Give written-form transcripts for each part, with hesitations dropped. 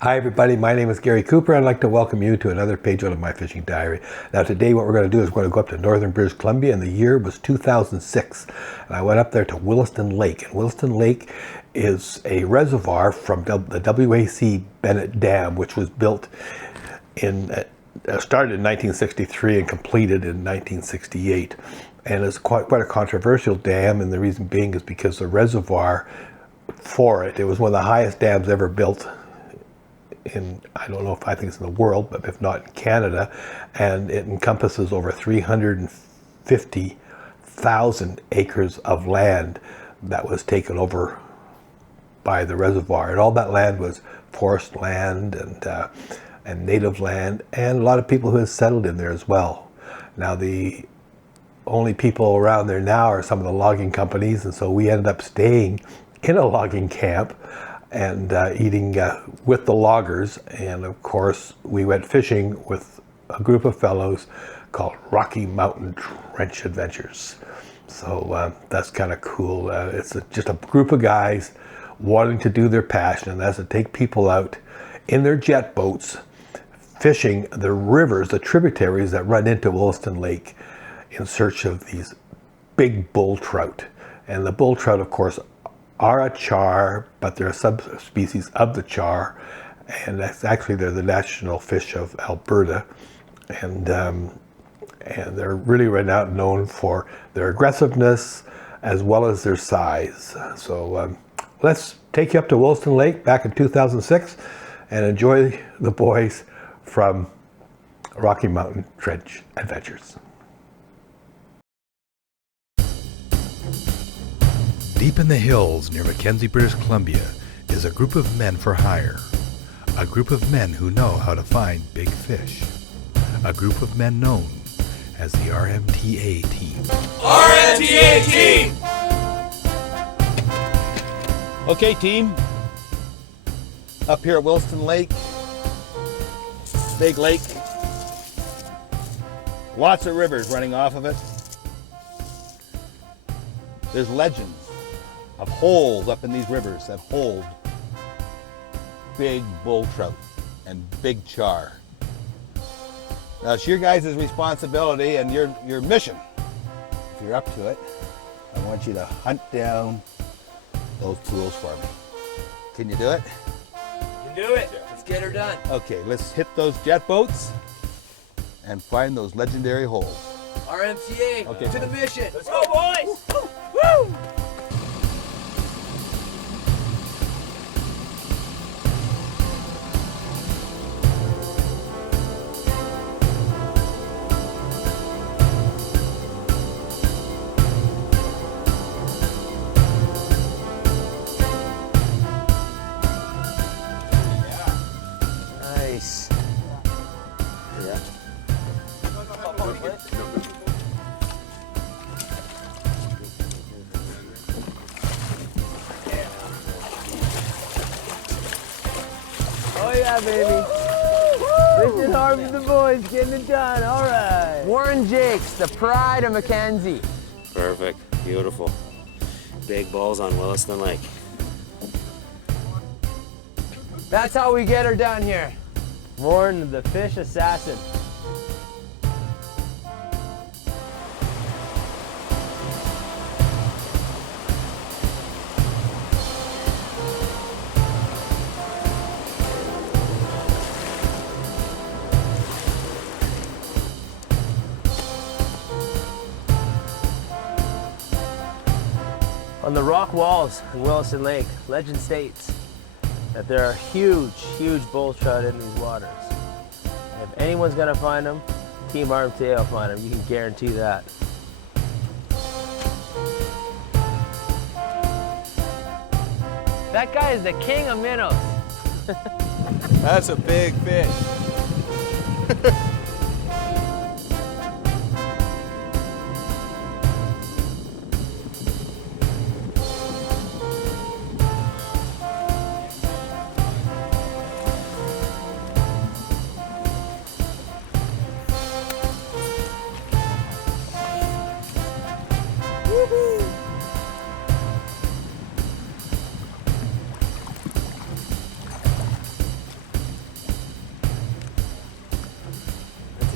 Hi everybody, my name is Gary Cooper. I'd like to welcome you to another page out of my fishing diary. Now today what we're going to do is we're going to go up to northern British Columbia, and the year was 2006. And I went up there to Williston Lake. And Williston Lake is a reservoir from the WAC Bennett Dam, which was built started in 1963 and completed in 1968. And it's quite a controversial dam, and the reason being is because the reservoir for it was one of the highest dams ever built in, I don't know if I think it's in the world, but if not in Canada, and it encompasses over 350,000 acres of land that was taken over by the reservoir. And all that land was forest land and native land, and a lot of people who have settled in there as well. Now the only people around there now are some of the logging companies, and so we ended up staying in a logging camp and eating with the loggers. And of course we went fishing with a group of fellows called Rocky Mountain Trench Adventures. So that's kind of cool. It's just a group of guys wanting to do their passion, and that's to take people out in their jet boats fishing the rivers, the tributaries that run into Williston Lake in search of these big bull trout. And the bull trout, of course, are a char, but they're a subspecies of the char, and that's actually they're the national fish of Alberta, and they're really right now known for their aggressiveness as well as their size. So let's take you up to Williston Lake back in 2006 and enjoy the boys from Rocky Mountain Trench Adventures. Deep in the hills near Mackenzie, British Columbia, is a group of men for hire. A group of men who know how to find big fish. A group of men known as the RMTA team. RMTA team! Okay, team. Up here at Williston Lake, big lake. Lots of rivers running off of it. There's legends of holes up in these rivers that hold big bull trout and big char. Now it's your guys' responsibility and your mission. If you're up to it, I want you to hunt down those pools for me. Can you do it? You can do it. Let's get her done. Okay, let's hit those jet boats and find those legendary holes. RMTA, Okay, to the mission. Let's go, boys. Woo! Nice. Yeah. Oh yeah, baby. Fishing hard with the boys, getting it done. All right. Warren Jakes, the pride of Mackenzie. Perfect. Beautiful. Big balls on Williston Lake. That's how we get her done here. Warren, the fish assassin. On the rock walls in Williston Lake, legend states that there are huge, huge bull trout in these waters. And if anyone's gonna find them, Team RMTA will find them. You can guarantee that. That guy is the king of minnows. That's a big fish.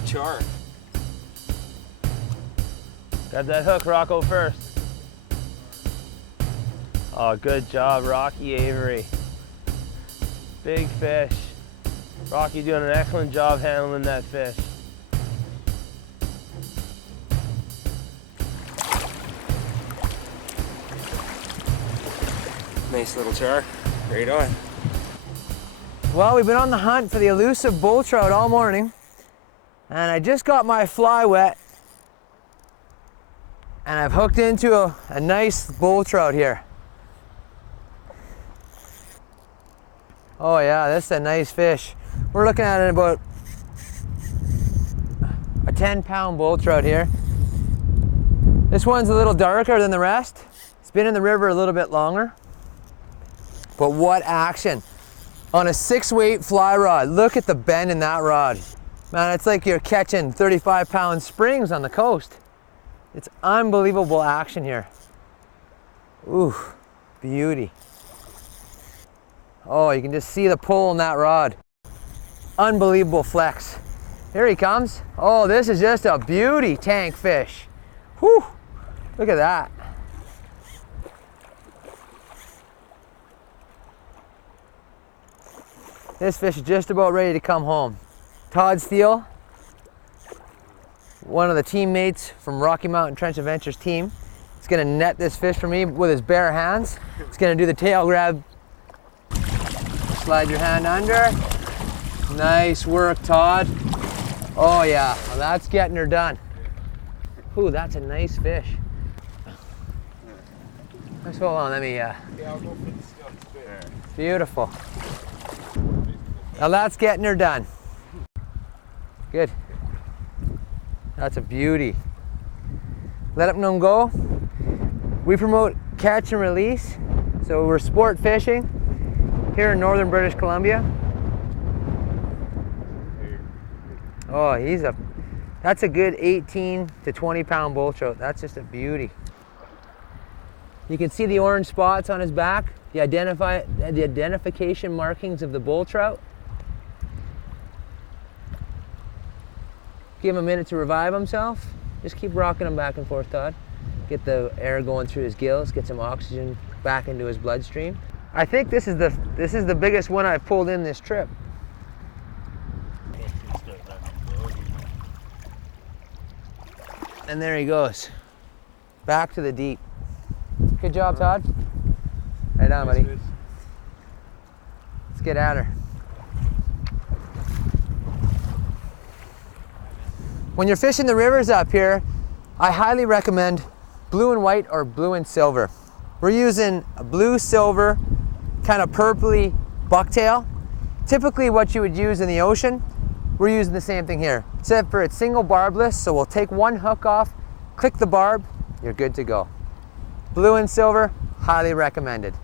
char. Got that hook, Rocco, first. Oh, good job, Rocky Avery. Big fish. Rocky doing an excellent job handling that fish. Nice little char. Right on. Well, we've been on the hunt for the elusive bull trout all morning, and I just got my fly wet, and I've hooked into a nice bull trout here. Oh yeah, this is a nice fish. We're looking at it about a 10-pound bull trout here. This one's a little darker than the rest. It's been in the river a little bit longer. But what action on a 6-weight fly rod. Look at the bend in that rod. Man, it's like you're catching 35-pound springs on the coast. It's unbelievable action here. Ooh, beauty. Oh, you can just see the pull in that rod. Unbelievable flex. Here he comes. Oh, this is just a beauty tank fish. Whew, look at that. This fish is just about ready to come home. Todd Steele, one of the teammates from Rocky Mountain Trench Adventures team, is gonna net this fish for me with his bare hands. He's gonna do the tail grab. Slide your hand under. Nice work, Todd. Oh yeah, well, that's getting her done. Ooh, that's a nice fish. Let's hold on, let me, Yeah, I'll go for the scouts. beautiful. Now that's getting her done. Good. That's a beauty. Let them go. We promote catch and release. So we're sport fishing here in northern British Columbia. Oh, that's a good 18 to 20 pound bull trout. That's just a beauty. You can see the orange spots on his back, the identification markings of the bull trout. Give him a minute to revive himself. Just keep rocking him back and forth, Todd. Get the air going through his gills, get some oxygen back into his bloodstream. I think this is the biggest one I've pulled in this trip. And there he goes. Back to the deep. Good job, Todd. Right on, buddy. Let's get at her. When you're fishing the rivers up here, I highly recommend blue and white or blue and silver. We're using a blue silver, kind of purpley bucktail. Typically what you would use in the ocean, we're using the same thing here. Except for it's single barbless, so we'll take one hook off, click the barb, you're good to go. Blue and silver, highly recommended.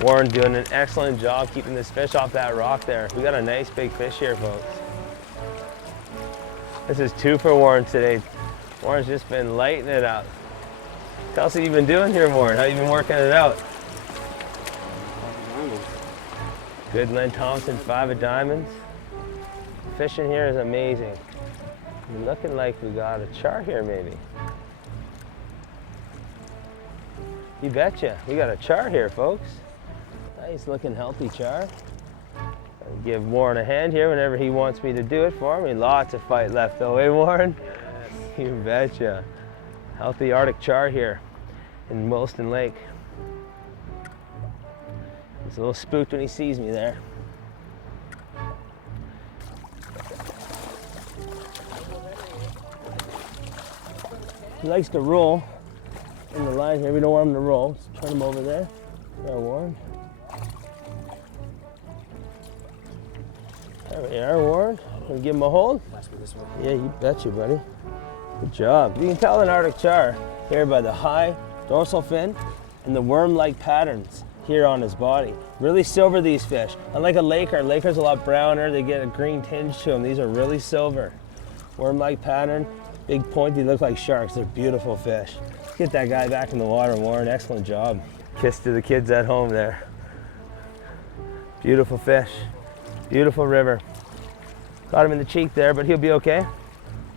Warren doing an excellent job keeping this fish off that rock there. We got a nice big fish here, folks. This is 2 for Warren today. Warren's just been lighting it up. Tell us what you've been doing here, Warren. How you been working it out? Good Len Thompson 5 of diamonds. Fishing here is amazing. Looking like we got a char here, maybe. You betcha. We got a char here, folks. Nice looking healthy char. I'll give Warren a hand here whenever he wants me to do it for me. Lots of fight left though, eh, Warren? Yes. You betcha. Healthy Arctic char here in Williston Lake. He's a little spooked when he sees me there. He likes to roll in the line here. We don't want him to roll. Let's turn him over there. There, Warren. There we are, Warren. Gonna give him a hold? Yeah, you betcha, buddy. Good job. You can tell an Arctic char here by the high dorsal fin and the worm-like patterns here on his body. Really silver, these fish. Unlike a laker, laker's a lot browner. They get a green tinge to them. These are really silver. Worm-like pattern, big pointy, look like sharks. They're beautiful fish. Let's get that guy back in the water, Warren. Excellent job. Kiss to the kids at home there. Beautiful fish. Beautiful river. Got him in the cheek there, but he'll be okay. A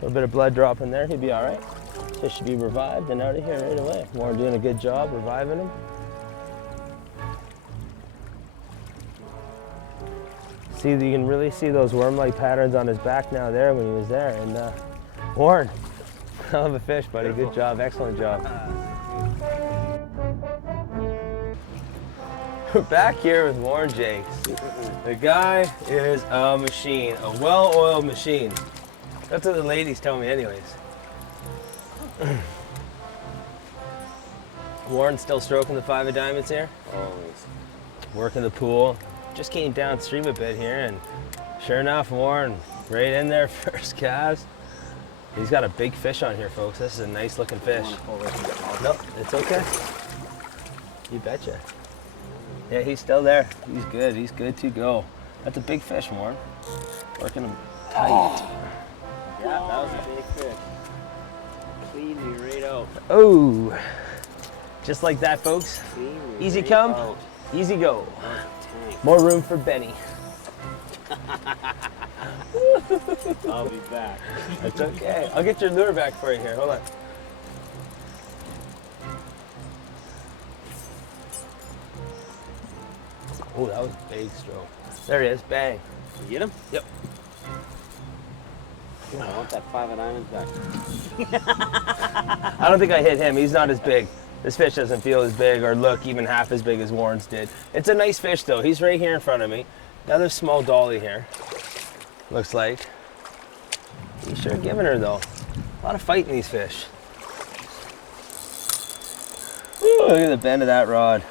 little bit of blood dropping there, he'll be all right. Fish should be revived and out of here right away. Warren doing a good job reviving him. See, you can really see those worm-like patterns on his back now there when he was there. And Warren, hell of a fish, buddy. Good job, excellent job. We're back here with Warren Jakes. The guy is a machine, a well-oiled machine. That's what the ladies tell me anyways. Warren's still stroking the 5 of diamonds here? Always. Working the pool. Just came downstream a bit here, and sure enough, Warren, right in there, first cast. He's got a big fish on here, folks. This is a nice looking fish. No, it's okay. You betcha. Yeah, he's still there. He's good. He's good to go. That's a big fish, Warren. Working him tight. Oh. Yeah, that was a big fish. Cleaned me right out. Oh, just like that, folks. Cleaned me Easy right come, out. easy go. That was a tank. More room for Benny. I'll be back. That's okay. I'll get your lure back for you here. Hold on. Oh, that was a big stroke. There he is. Bang. You get him? Yep. I want that 5 of diamonds back. I don't think I hit him. He's not as big. This fish doesn't feel as big or look even half as big as Warren's did. It's a nice fish though. He's right here in front of me. Another small dolly here. Looks like. He's sure giving her though. A lot of fight in these fish. Ooh, look at the bend of that rod.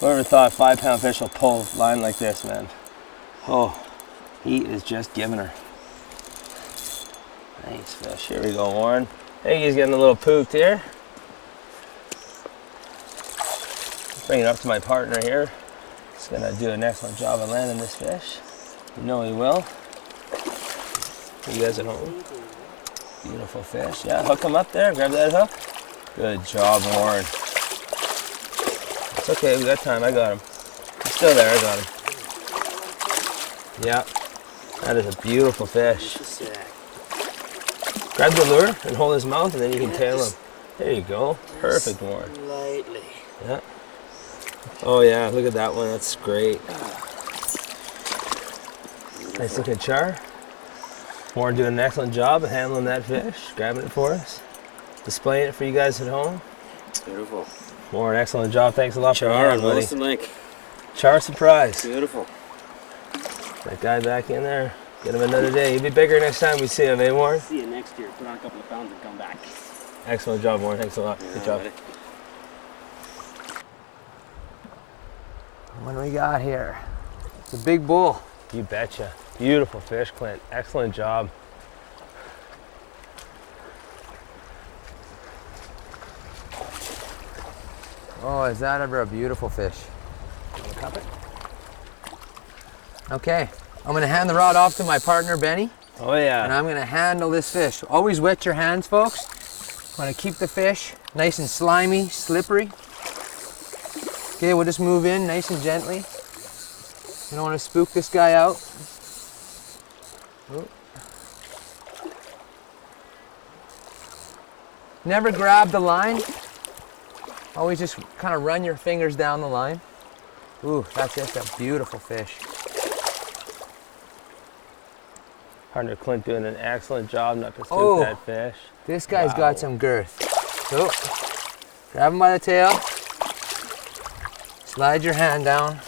Whoever thought 5-pound fish will pull a line like this, man. Oh, he is just giving her. Nice fish. Here we go, Warren. I think he's getting a little pooped here. Bring it up to my partner here. He's gonna do an excellent job of landing this fish. You know he will. You guys at home? Beautiful fish. Yeah, hook him up there. Grab that hook. Good job, Warren. It's okay, we got time. I got him. He's still there. I got him. Yeah, that is a beautiful fish. Grab the lure and hold his mouth, and then you can tail him. There you go. Perfect, Warren. Lightly. Yeah. Oh yeah, look at that one. That's great. Nice looking char. Warren doing an excellent job of handling that fish, grabbing it for us, displaying it for you guys at home. Beautiful. Warren, excellent job. Thanks a lot for Char Warren, on buddy. Williston Lake. Char surprise. Beautiful. That guy back in there. Get him another day. He'll be bigger next time we see him, eh, Warren? See you next year. Put on a couple of pounds and come back. Excellent job, Warren. Thanks a lot. Good job. Buddy. What do we got here? It's a big bull. You betcha. Beautiful fish, Clint. Excellent job. Oh, is that ever a beautiful fish? Want to cup it? Okay, I'm gonna hand the rod off to my partner, Benny, Oh and yeah. I'm gonna handle this fish. Always wet your hands, folks. Want to keep the fish nice and slimy, slippery. Okay, we'll just move in nice and gently. You don't want to spook this guy out. Oh. Never grab the line. Always just kind of run your fingers down the line. Ooh, that's just a beautiful fish. Partner Clint doing an excellent job not to spook Oh. that fish. This guy's Wow. got some girth. So, grab him by the tail, slide your hand down,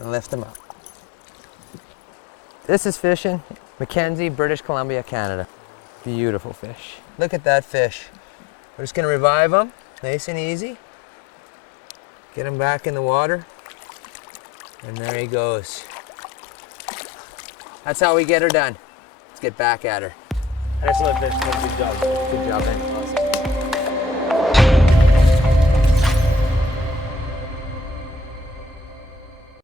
and lift him up. This is fishing Mackenzie, British Columbia, Canada. Beautiful fish. Look at that fish. We're just gonna revive him, nice and easy. Get him back in the water, and there he goes. That's how we get her done. Let's get back at her. Excellent fish, Clint. Good job. Good job, Ben.